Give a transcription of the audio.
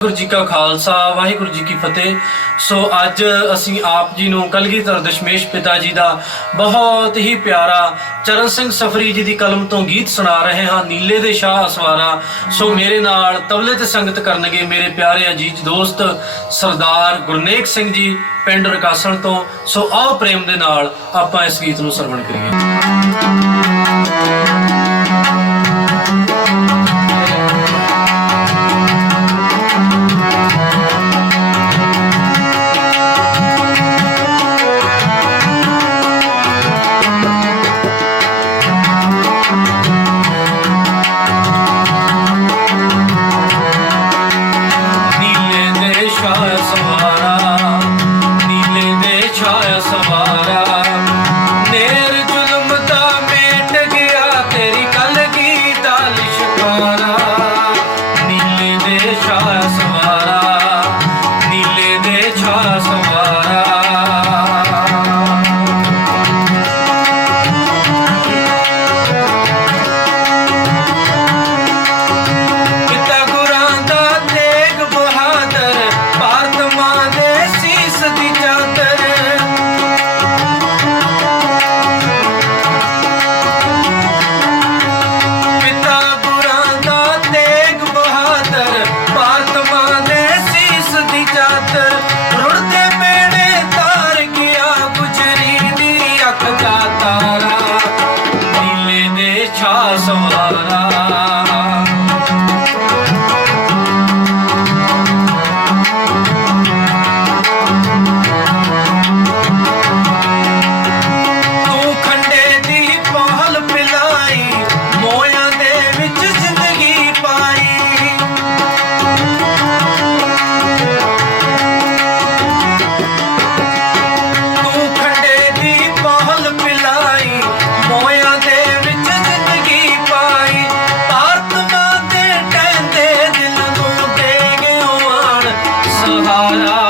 ਵਾਹਿਗੁਰੂ ਜੀ ਕਾ ਖਾਲਸਾ, ਵਾਹਿਗੁਰੂ ਜੀ ਕੀ ਫਤਿਹ। ਸੋ ਅੱਜ ਅਸੀਂ ਆਪ ਜੀ ਨੂੰ ਕਲਗੀਧਰ ਦਸ਼ਮੇਸ਼ ਪਿਤਾ ਜੀ ਦਾ ਬਹੁਤ ਹੀ ਪਿਆਰਾ ਚਰਨ ਸਿੰਘ ਸਫਰੀ ਜੀ ਦੀ ਕਲਮ ਤੋਂ ਗੀਤ ਸੁਣਾ ਰਹੇ ਹਾਂ, ਨੀਲੇ ਦੇ ਸ਼ਾਹ ਅਸਵਾਰਾ। ਸੋ ਮੇਰੇ ਨਾਲ ਤਬਲੇ ਤੇ ਸੰਗਤ ਕਰਨਗੇ ਮੇਰੇ ਪਿਆਰੇ ਅਜੀਜ਼ ਦੋਸਤ ਸਰਦਾਰ ਗੁਰਨੇਕ ਸਿੰਘ ਜੀ ਪਿੰਡ ਰਕਾਸਣ ਤੋਂ। ਸੋ ਆਓ ਪ੍ਰੇਮ ਦੇ ਨਾਲ ਆਪਾਂ ਇਸ ਗੀਤ ਨੂੰ ਸਰਵਣ ਕਰੀਏ। ਨੀਲੇ ਦੇ ਛਾਇਆ Oh, no.